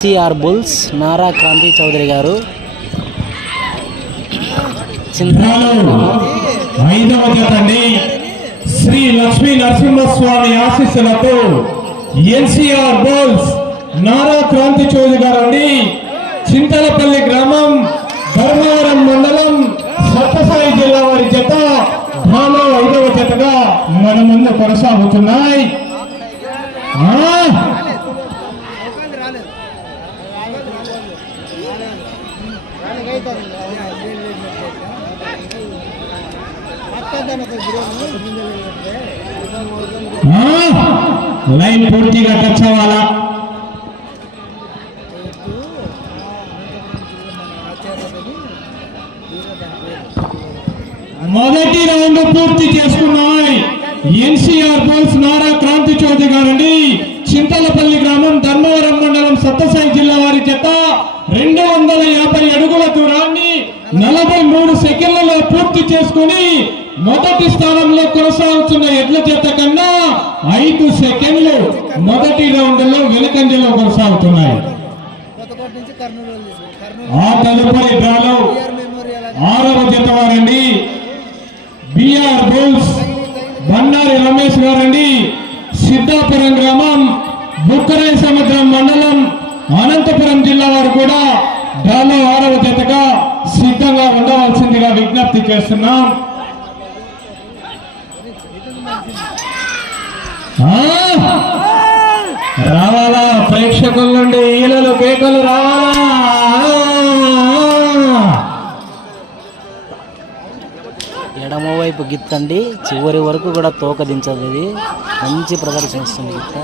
CR bulls Nara Kranti Chowdary garu. Shri Lakshmi Narasimhaswamy ఆశీస్సులతో NCR bulls Nara Kranti Chowdary గారండి. చింతలపల్లి గ్రామం ధర్మవరం మండలం సత్యసాయి జిల్లా వారి జత ధాలో ఐదవ జతగా మన ముందు కొనసాగుతున్నాయి ఆ, ఆ, లైన్ పూర్తిగా టచ్ అవ్వాలా? మొదటి రౌండ్ పూర్తి చేసుకున్నాయి. ఎన్సీఆర్ బోల్స్ నారా క్రాంతి చౌదరి గారండి. చింతలపల్లి గ్రామం ధర్మవరం మండలం సత్తసాయి జిల్లా వారి చేత రెండు వందల యాభై అడుగుల దూరాన్ని నలభై మూడు సెకండ్లలో పూర్తి చేసుకుని మొదటి స్థానంలో కొనసాగుతున్న ఎడ్ల చేత కన్నా ఐదు సెకండ్లు మొదటి రౌండ్లో వెనుకంజలో కొనసాగుతున్నాయి. ఆ తదుపరి డ్రాలో ఆరవ జత వారండి. బిఆర్ బోల్స్ బండారి రమేష్ గారండి సిద్ధాపురం గ్రామం బుక్కరాయ సముద్రం మండలం అనంతపురం జిల్లా వారు కూడా డ్రాలో ఆరవ జతగా సిద్ధంగా ఉండవలసిందిగా విజ్ఞప్తి చేస్తున్నాం. రావాలా? ప్రేక్షకుల నుండి ఈలలు కేకలు రావాలా? ఎడమవైపు గిత్తండి చివరి వరకు కూడా తోక దించదు ఇది. మంచి ప్రదర్శన ఇస్తుంది గిత్త.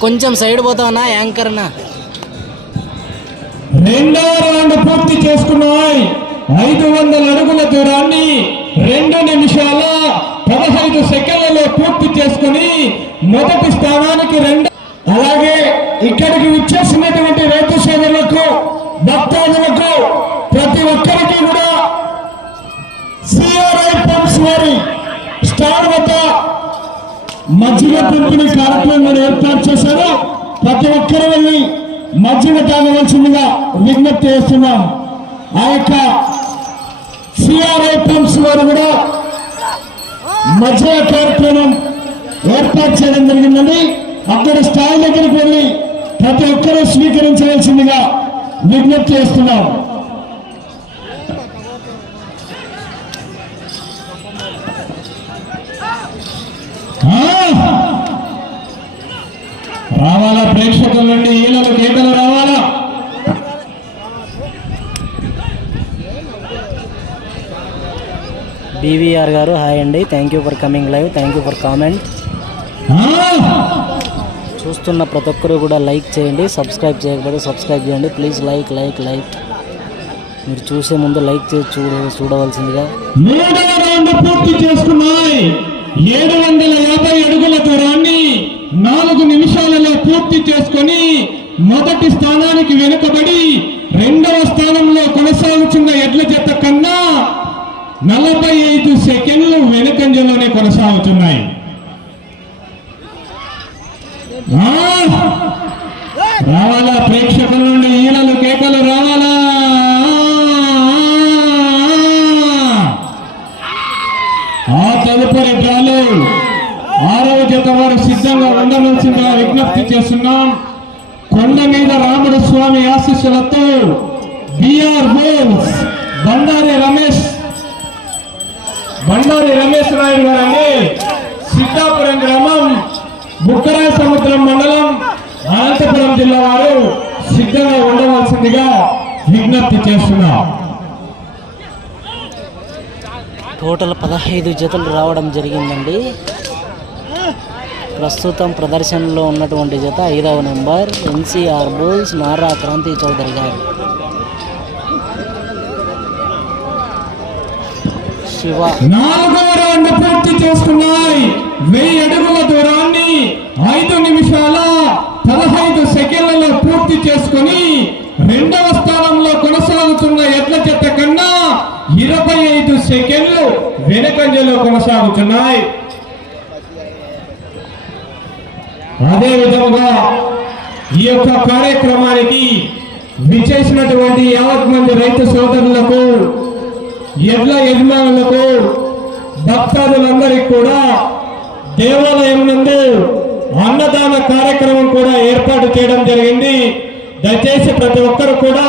కొంచెం సైడ్ పోతావనా యాంకర్ రెండో రౌండ్ పూర్తి చేసుకున్నాయి. ఐదు వందల అడుగుల దూరాన్ని రెండు నిమిషాల పదహైదు సెకండ్లలో పూర్తి చేసుకుని మొదటి స్థానానికి రెండు అలాగే ఇక్కడికి విచ్చేసినటువంటి రైతు సోదరులకు భక్తాదులకు ప్రతి ఒక్కరికి కూడా సిఆర్ఐ పంప్స్ వారి స్టార్ వద్ద మజ్జిగ పంపిణీ కార్యక్రమం ఏర్పాటు చేశారు ప్రతి ఒక్కరు వెళ్ళి మజ్జిగ తాగవలసిందిగా విజ్ఞప్తి చేస్తున్నాం. ఆ యొక్క సిఆర్ఐ పంప్స్ వారు కూడా మజ్జిగ కార్యక్రమం ఏర్పాటు చేయడం జరిగిందండి. అక్కడ స్థాయి దగ్గరికి వెళ్ళి ప్రతి ఒక్కరూ స్వీకరించవలసిందిగా విజ్ఞప్తి చేస్తున్నాం. రావాలా ప్రేక్షకుల నుండి? ఈలలు కేకలు రావాలా? బీవీఆర్ గారు హాయ్ అండి. Thank you for coming live thank you for comment! చూస్తున్న ప్రతి ఒక్కరు కూడా లైక్ చేయండి సబ్స్క్రైబ్ చేయకపోతే సబ్స్క్రైబ్ చేయండి. ప్లీజ్ లైక్ లైక్ లైక్ మీరు చూసే ముందు లైక్ చేసి చూడ చూడవలసిందిగా. పూర్తి చేసుకున్నాయి. ఏడు వందల యాభై అడుగుల దూరాన్ని నాలుగు నిమిషాలలో పూర్తి చేసుకొని మొదటి స్థానానికి వెనుకబడి రెండవ స్థానంలో కొనసాగుతున్న ఎడ్ల జత కన్నా నలభై ఐదు సెకండ్లు వెనుకంజలోనే కొనసాగుతున్నాయి. రావాలా ప్రేక్షకుల నుండి? సిద్ధంగా ఉండవలసిందిగా విజ్ఞప్తి చేస్తున్నాం. కొండ మీద రాముడు స్వామి ఆశీస్సులతో బిఆర్ బోల్స్ బండారి రమేష్ బండారి రమేష్ నాయుడు గారని సిద్ధాపురం గ్రామం బుక్కరాయ సముద్రం మండలం అనంతపురం జిల్లా వారు సిద్ధంగా ఉండవలసిందిగా విజ్ఞప్తి చేస్తున్నాం. టోటల్ పదహైదు జతలు రావడం జరిగిందండి. ప్రస్తుతం ప్రదర్శనలో ఉన్నటువంటి జత ఐదవ number NCR bulls Nara Kranti Chowdary garu. Shiva. Round పూర్తి చేసుకున్నాయి. వెయ్యి అడుగుల దూరాన్ని ఐదు నిమిషాల పదహైదు సెకండ్లలో పూర్తి చేసుకుని రెండవ స్థానంలో కొనసాగుతున్న ఎడ్ల చెత్త కన్నా ఇరవై ఐదు సెకండ్లు వెనకంజలో కొనసాగుతున్నాయి. అదే విధముగా ఈ యొక్క కార్యక్రమానికి విచ్చేసినటువంటి యావత్ మంది రైతు సోదరులకు ఎడ్ల యజమానులకు భక్తాదులందరికీ కూడా దేవాలయం నందు అన్నదాన కార్యక్రమం కూడా ఏర్పాటు చేయడం జరిగింది. దయచేసి ప్రతి ఒక్కరు కూడా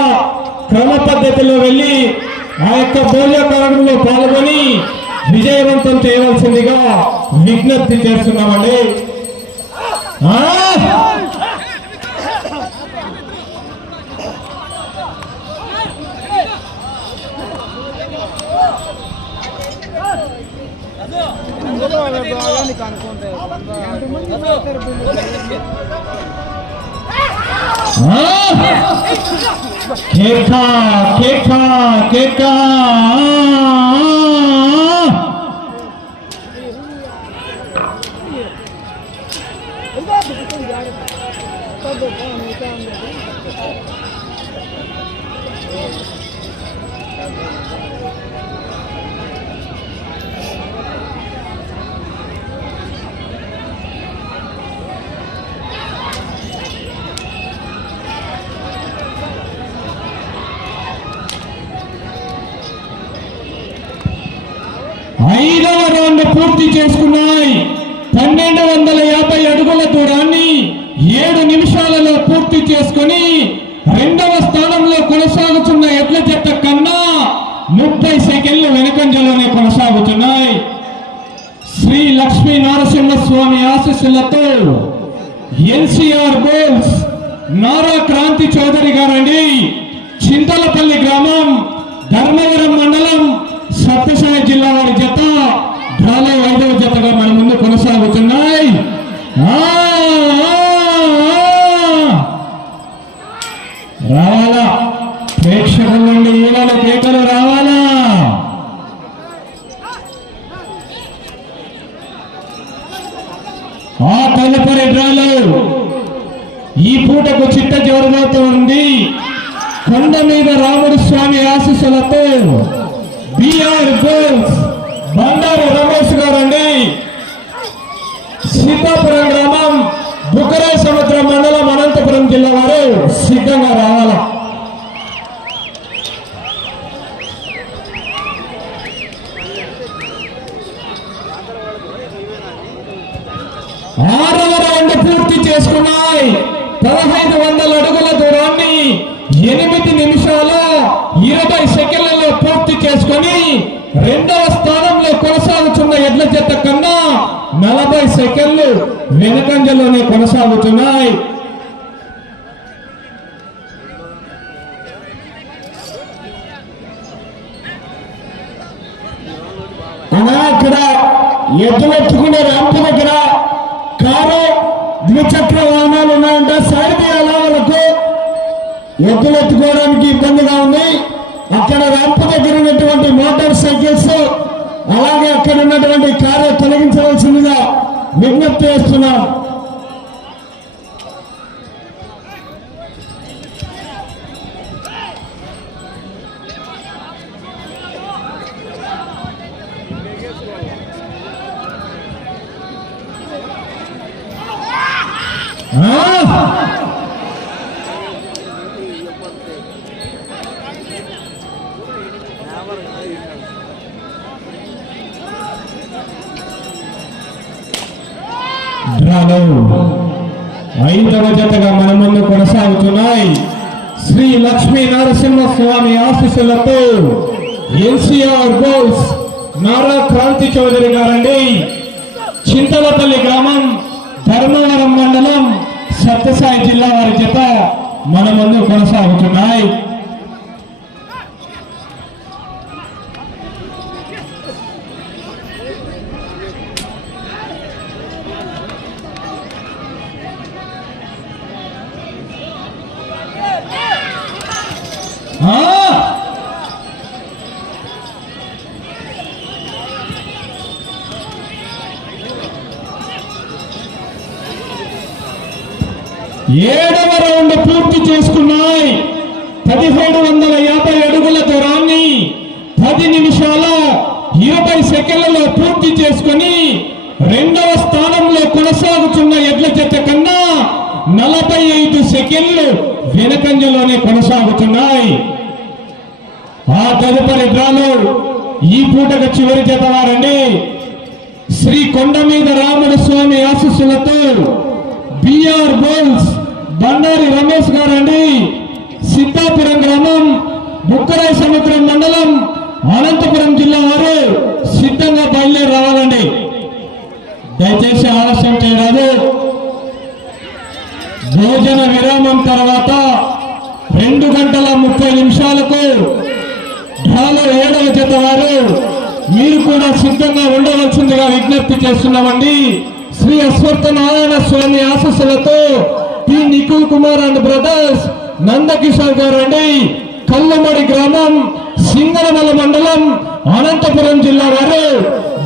క్రమ పద్ధతిలో వెళ్ళి ఆ యొక్క భోజన కార్యక్రమంలో పాల్గొని విజయవంతం చేయవలసిందిగా విజ్ఞప్తి చేస్తున్నామండి. ఆ! కేకా కేకా కేకా ఐదవ రౌండ్ పూర్తి చేసుకున్నాయి. పన్నెండు వందల యాభై అడుగుల దూరాన్ని ఏడు నిమిషాలలో పూర్తి చేసుకొని రెండవ స్థానంలో కొనసాగుతున్న ఎడ్ల జట్ట కన్నా ముప్పై సెకండ్లు వెనుకంజలోనే కొనసాగుతున్నాయి. శ్రీ లక్ష్మీ నరసింహస్వామి ఆశీస్సులతో ఎన్సిఆర్ బోల్స్ నారా క్రాంతి చౌదరి గారండి. చింతలపల్లి గ్రామం ధర్మవరం మండలం సత్యసాయి జిల్లా వారి జత డ్రాలో ఐదవ జతగా మన ముందు కొనసాగుతున్నాయి. రావాలా ప్రేక్షకుల నుండి ఈలలు కేకలు రావాలా? ఆ తదుపరి డ్రాలో ఈ పూటకు చిట్ట జరగబోతూ ఉంది. కొండ మీద రాముడు స్వామి ఆశీస్సులతో బీఆర్ గోల్స్ ఆరవ రౌండ్ పూర్తి చేసుకున్నాయి. పదహైదు వందల అడుగుల దూరాన్ని ఎనిమిది నిమిషాల ఇరవై సెకండ్లలో పూర్తి చేసుకొని రెండవ స్థానంలో కొనసాగుతున్న ఎడ్ల జత కన్నా నలభై సెకండ్లు వెనకంజలోనే కొనసాగుతున్నాయి. అలా ఇక్కడ ఎద్దులెత్తుకునే ర్యాంపు దగ్గర కారు ద్విచక్ర వాహనాలు ఉన్నాయంటే సైడ్ తీయాలా వాళ్ళకు ఎద్దులెత్తుకోవడానికి ఇబ్బందిగా ఉంది. అక్కడ ర్యాంపు దగ్గర ఉన్నటువంటి మోటార్ సైకిల్స్ అలాగే అక్కడ ఉన్నటువంటి కారు తొలగించవలసిందిగా విజ్ఞప్తి చేస్తున్నాం. లక్ష్మీ నరసింహస్వామి ఆశీస్సులతో బోల్స్ నారా క్రాంతి చౌదరి గారండి. చింతలపల్లి గ్రామం ధర్మవరం మండలం సత్యసాయి జిల్లా వారి జత మన ముందు కొనసాగుతున్నాయి. ఏడవ రౌండ్ పూర్తి చేసుకున్నాయి. పదిహేడు వందల యాభై అడుగుల దూరాన్ని పది నిమిషాల ఇరవై సెకండ్లలో పూర్తి చేసుకుని రెండవ స్థానంలో కొనసాగుతున్న ఎడ్ల చెత్త కన్నా నలభై ఐదు సెకండ్లు వెనకంజలోనే కొనసాగుతున్నాయి. ఆ తదుపరి డ్రాలో ఈ పూటకు చివరి జత వారండి. శ్రీ కొండ మీద రాముడు స్వామి ఆశస్సులతో బిఆర్ బోల్స్ బండారి రమేష్ గారండి. సిద్ధాపురం గ్రామం బుక్కరాయ సముద్రం మండలం అనంతపురం జిల్లా వారు సిద్ధంగా బయలుదేరి రావాలండి. దయచేసి ఆలస్యం చేయరాదు. భోజన విరామం తర్వాత రెండు గంటల ముప్పై నిమిషాలకు డ్రాలో ఏడవ జత వారు మీరు కూడా సిద్ధంగా ఉండవలసిందిగా విజ్ఞప్తి చేస్తున్నామండి. శ్రీ అశ్వత్థ Narayana Swamy ఆశస్సులతో T Nikhil Kumar and brothers Nandakishore garu అండి కల్లమడి గ్రామం సింగనమల మండలం అనంతపురం జిల్లా వారు.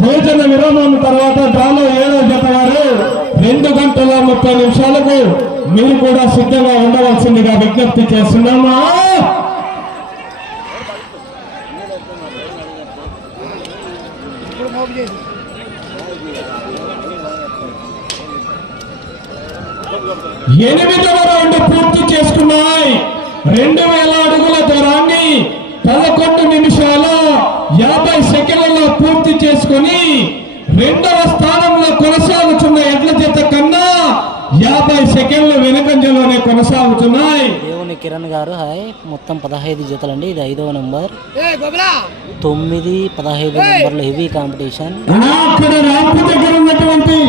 భోజన విరామం తర్వాత డ్రాలో ఏడో జత వారు. రెండు గంటల ముప్పై నిమిషాలకు మీరు కూడా సిద్ధంగా ఉండవలసిందిగా విజ్ఞప్తి చేస్తున్నామా. ఎనిమిదవ రౌండ్ పూర్తి చేసుకున్నాయి. రెండు వేల అడుగుల దూరాన్ని పదకొండు నిమిషాల యాభై సెకండ్లలో పూర్తి చేసుకుని రెండవ స్థానంలో కొనసాగుతున్న ఎడ్ల జత కన్నా యాభై సెకండ్లు వెనుకంజలోనే కొనసాగుతున్నాయి. దేవుని కిరణ్ గారు హాయ్. మొత్తం పదహైదు జతలండి. ఇది ఐదవ నెంబర్. తొమ్మిది పదహైదు నెంబర్ల హెవీ కాంపిటీషన్. అక్కడ రాంపు దగ్గర ఉన్నటువంటి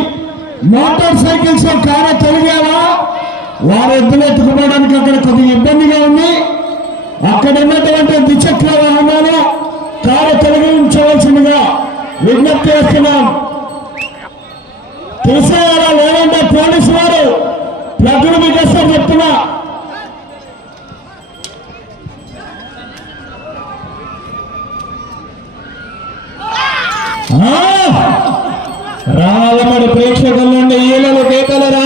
మోటార్ సైకిల్స్ కార తొలిగావా వారు ఎద్దులు ఎత్తుకుపోవడానికి అక్కడ కొద్దిగా ఇబ్బందిగా ఉంది. అక్కడ ఉన్నటువంటి ద్విచక్ర వాహనాలు కారు తొలగించవలసిందిగా విజ్ఞప్తి చేస్తున్నాం. తెలిసేవారా లేదంటే పోలీసు వారు ప్లగ్ను బిగేస్తారు చెప్తున్నా. ఆ! రాలమడి ప్రేక్షకుల నుండి ఈలలు గీతలు రా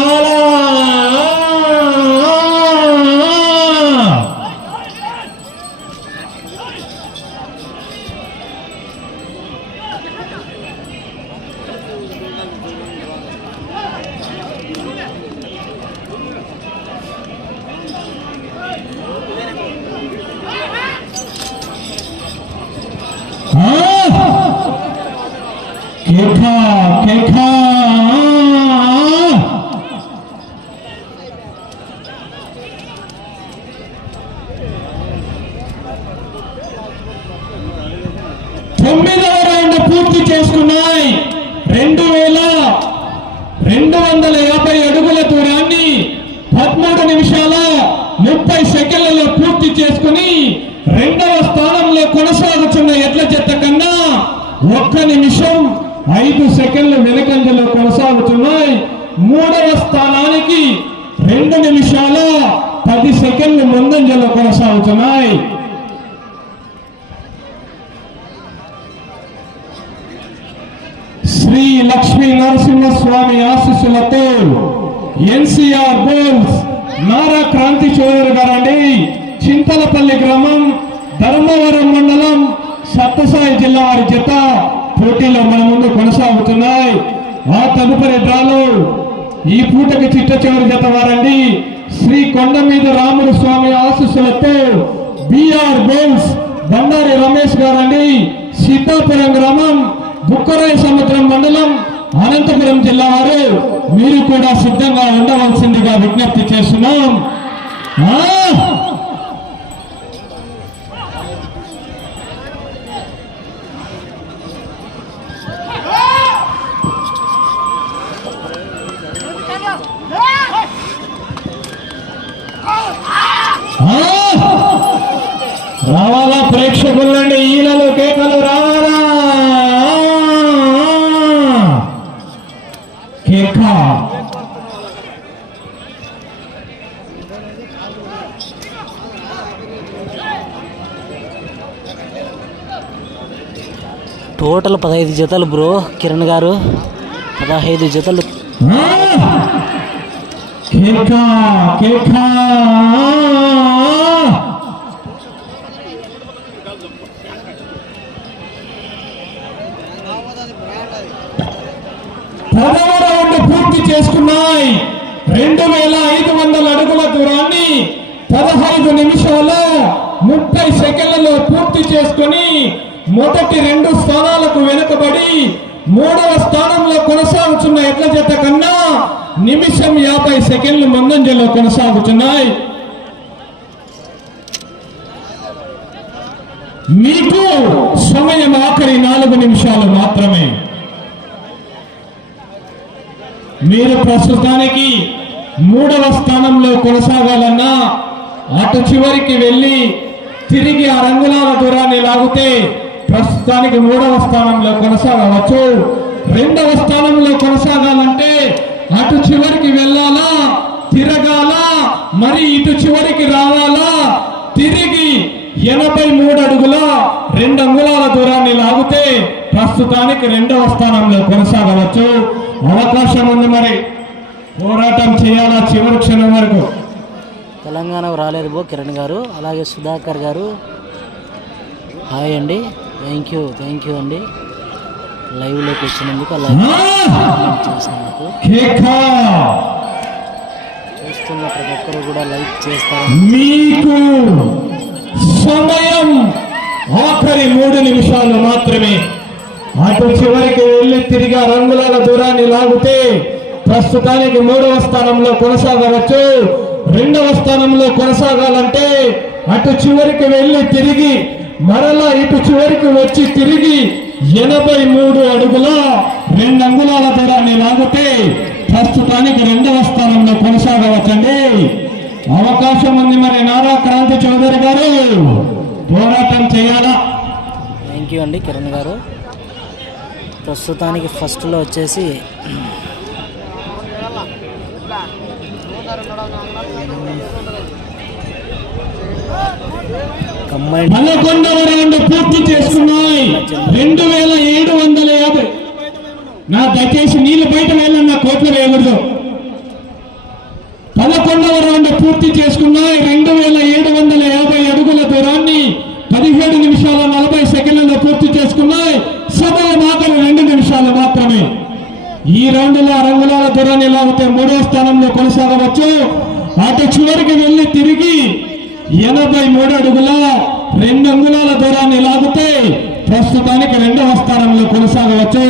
తొమ్మిదవ రౌండ్ పూర్తి చేసుకున్నాయి. రెండు వేల రెండు వందల యాభై అడుగుల దూరాన్ని పదమూడు నిమిషాల ముప్పై సెకండ్లలో పూర్తి చేసుకుని రెండవ స్థానంలో కొనసాగుతున్న ఎడ్ల చెత్త కన్నా ఒక్క నిమిషం ఐదు సెకండ్లు వెనకంజలో కొనసాగుతున్నాయి. మూడవ స్థానానికి రెండు నిమిషాల పది సెకండ్లు ముందంజలో కొనసాగుతున్నాయి. శ్రీ లక్ష్మీ నరసింహస్వామి ఆశీస్సులతో ఎన్సీఆర్ బోల్స్ నారా క్రాంతి చౌదరి గారండి. చింతలపల్లి గ్రామం ధర్మవరం మండలం సత్తసాయి జిల్లా వారి జత. పోటీలో మన ముందు కొనసాగుతున్నాయి. ఆ తదుపరి డ్రాలో ఈ పూటకి చిట్ట చివరి జత వారండి. శ్రీ కొండ మీద రాముడు స్వామి ఆశీస్సులతో బిఆర్ బోల్స్ బండారి రమేష్ గారండి. సీతాపురం గ్రామం బుక్కరాయ సముద్రం మండలం అనంతపురం జిల్లా వారు. మీరు కూడా సిద్ధంగా ఉండవలసిందిగా విజ్ఞప్తి చేస్తున్నాం. రావాలా ప్రేక్షకులండి ఈలలు కేకలు రావాలా? కేక. టోటల్ పదహైదు జతలు బ్రో కిరణ్ గారు. పదహైదు జతలు. ఆ! కేక కేక. ఉన్నాయి. రెండు వేల ఐదు వందల అడుగుల దూరాన్ని పదహైదు నిమిషాల ముప్పై సెకండ్లలో పూర్తి చేసుకొని మొదటి రెండు స్థానాలకు వెనుకబడి మూడవ స్థానంలో కొనసాగుతున్న ఎడ్ల జత కన్నా నిమిషం యాభై సెకండ్లు ముందంజలో కొనసాగుతున్నాయి. మీకు సమయం ఆఖరి నాలుగు నిమిషాలు మాత్రమే. మీరు ప్రస్తుతానికి మూడవ స్థానంలో కొనసాగాలన్నా అటు చివరికి వెళ్ళి తిరిగి ఆ రంగులాల దూరాన్ని లాగితే ప్రస్తుతానికి మూడవ స్థానంలో కొనసాగవచ్చు. రెండవ స్థానంలో కొనసాగాలంటే అటు చివరికి వెళ్ళాలా తిరగాల మరి ఇటు చివరికి రావాలా తిరిగి ఎనభై మూడు అడుగుల రెండు అంగుళాల దూరాన్ని లాగితే ప్రస్తుతానికి రెండవ స్థానంలో కొనసాగవచ్చు. అవకాశం ఉంది మరి. పోరాటం చేయాలా చివరి క్షణం వరకు? తెలంగాణ రాలేదు బో కిరణ్ గారు. అలాగే సుధాకర్ గారు. హాయ్ అండి. థ్యాంక్ యూ థ్యాంక్ యూ అండి. లైవ్లోకి వచ్చినందుకు అలాగే చేసినందుకు! చూస్తున్న ప్రతి ఒక్కరు కూడా లైక్ చేస్తారు మీకు సమయం ఆఖరి మూడు నిమిషాలు మాత్రమే. అటు చివరికి వెళ్ళి తిరిగి రంగులాల రంగుల దూరాన్ని లాగితే ప్రస్తుతానికి మూడవ స్థానంలో కొనసాగవచ్చు. రెండవ స్థానంలో కొనసాగాలంటే అటు చివరికి వెళ్ళి తిరిగి మరలా ఇటు చివరికి వచ్చి తిరిగి ఎనభై మూడు అడుగుల రెండు అంగుళాల దూరాన్ని లాగితే ప్రస్తుతానికి రెండవ స్థానంలో కొనసాగవచ్చండి. అవకాశం ఉంది మరి నారా క్రాంతి చౌదరి గారు. పోరాటం చేయాలా? థ్యాంక్ యూ అండి కిరణ్ గారు. ప్రస్తుతానికి ఫస్ట్లో వచ్చేసి పదకొండవ రౌండ్ పూర్తి చేసుకున్నాయి. రెండు వేల ఏడు వందల యాభై. నా దయచేసి నీళ్ళు బయట వేయాలన్న కోట్లు వేయకూడదు. పదకొండవ రౌండ్ పూర్తి చేసుకున్నాయి రెండు వేల ఏడు వందల యాభై అడుగుల దూరాన్ని పదిహేడు నిమిషాల నలభై సెకండ్లలో పూర్తి చేసుకున్నాయి సమయం మాత్రం రెండు నిమిషాలు మాత్రమే ఈ రౌండ్లో రంగులాల దూరాన్ని లాగితే మూడో స్థానంలో కొనసాగవచ్చు. అటు చివరికి వెళ్ళి తిరిగి ఎనభై మూడు అడుగుల రెండు అంగుళాల దూరాన్ని లాగితే ప్రస్తుతానికి రెండవ స్థానంలో కొనసాగవచ్చు.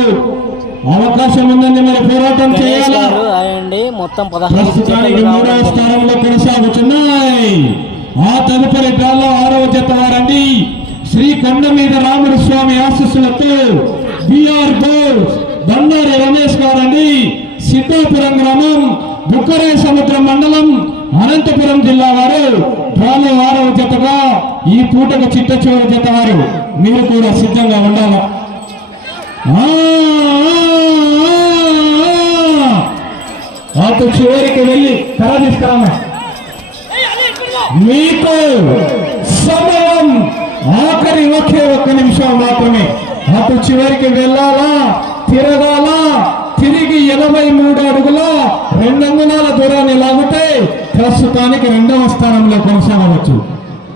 అవకాశం ఉందండి మరి పోరాటం చేయాలా? మొత్తం ప్రస్తుతానికి మూడవ స్థానంలో కొనసాగుతున్నాయి. ఆ తదుపరి డ్రాలో ఆరవ జత వారండి. శ్రీ కొండ మీద రాముడు స్వామి ఆశీస్సులతో బిఆర్ బోస్ బండారి రమేష్ గారండి. సిద్ధాపురం గ్రామం బుక్కరే సముద్రం మండలం అనంతపురం జిల్లా వారు డ్రాలో ఆరవ జతగా ఈ పూటకు చిట్ట చివరి జత వారు. మీరు కూడా సిద్ధంగా ఉండాలి? ఆ, అటు చివరికి వెళ్ళి కర తీసుకురామా. మీకు సమయం ఆఖరి ఒకే ఒక్క నిమిషం మాత్రమే. అటు చివరికి వెళ్ళాలా? తిరగాలా? మూడు అడుగుల రెండు అంగుళాల దూరాన్ని లాగితే ప్రస్తుతానికి రెండవ స్థానంలో కొనసాగవచ్చు.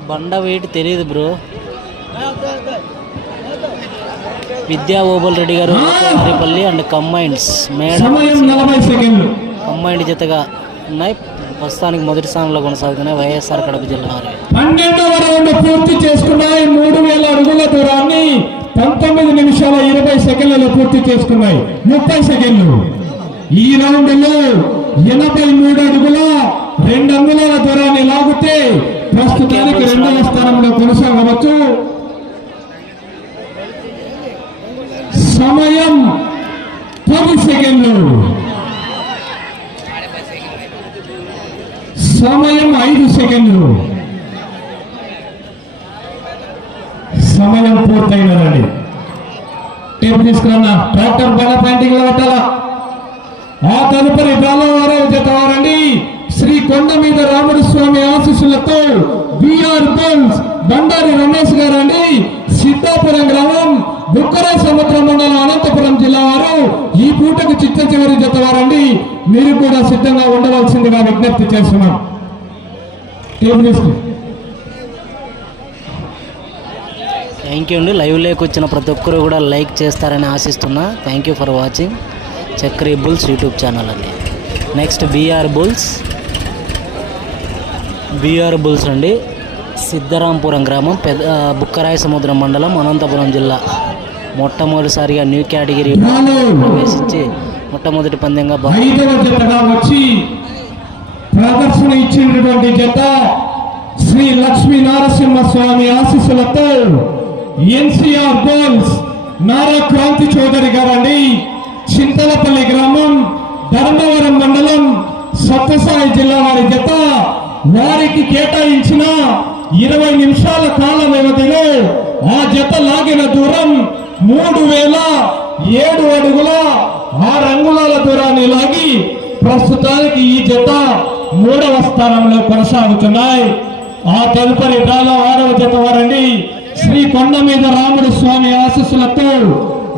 బండ వెయిట్ తెలియదు బ్రో. విద్యా ఓబల్ రెడ్డి గారు హరిపల్లి అండ్ నలభై సెకండ్లు. కంబైండ్ జతగా ఉన్నాయి. ప్రస్తుతానికి మొదటి స్థానంలో కొనసాగుతున్నాయి వైఎస్ఆర్ కడప జిల్లా వారి. పన్నెండవ రౌండ్ పూర్తి చేసుకున్నాయి. మూడు వేల అడుగుల దూరాన్ని పంతొమ్మిది నిమిషాల ఇరవై సెకండ్లలో పూర్తి చేసుకున్నాయి. ముప్పై సెకండ్లు. ఈ రౌండ్లో ఎనభై మూడు అడుగుల రెండు అంగుళాల దూరాన్ని లాగితే ప్రస్తుతానికి రెండవ స్థానంలో కొనసాగవచ్చు. సమయం పది సెకండ్లు. సమయం ఐదు సెకండ్లు. సమయం పూర్తయినదండి టేపు తీసుకురన్నా ట్రాక్టర్ పైన పెయింటింగ్లో పెట్టాలా? ఆ తదుపరి బాలవారం వారే వారండి శ్రీ కొండ మీద రాముడు స్వామి ఆశీస్సులతో బిఆర్ బోల్స్ బండారి రమేష్ గారండి. సిద్ధాపురం గ్రామం బుక్కర సముద్ర మండలం అనంతపురం జిల్లా వారు ఈ పూటకు చిట్ట చివరి జత వారండి మీరు కూడా సిద్ధంగా ఉండవలసిందిగా విజ్ఞప్తి చేస్తున్నాం. థ్యాంక్ యూ అండి. లైవ్లోకి వచ్చిన ప్రతి ఒక్కరు కూడా లైక్ చేస్తారని ఆశిస్తున్నా. Thank you for watching. Chakri bulls YouTube channel అండి. Next BR bulls. BR bulls అండి. సిద్ధరాంపురం గ్రామం పెద్ద బుక్కరాయ సముద్రం మండలం అనంతపురం జిల్లా. మొట్టమొదటిసారిగా న్యూ కేటగిరీ ప్రవేశించి మొట్టమొదటి పందెంగా వచ్చి ప్రదర్శన ఇచ్చినటువంటి జత శ్రీ లక్ష్మీ నారసింహ స్వామి ఆశీస్సులతో ఎన్సీఆర్ బోల్స్ నారా క్రాంతి చౌదరి గారండి. చింతలపల్లి గ్రామం ధర్మవరం మండలం సత్యసాయి జిల్లా వారి జత వారికి కేటాయించిన ఇరవై నిమిషాల కాల వ్యవధిలో ఆ జత లాగిన దూరం మూడు వేల ఏడు అడుగుల ఆరు అంగుళాల దూరాన్ని లాగి ప్రస్తుతానికి ఈ జత మూడవ స్థానంలో కొనసాగుతున్నాయి. ఆ తదుపరి డాలో ఆరవ జత వారండి. శ్రీ కొండ మీద రాముడు స్వామి ఆశీస్సులతో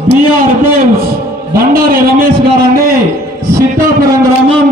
బిఆర్ బోల్స్ బండారి రమేష్ గారు అండి సిద్ధాపురం గ్రామం.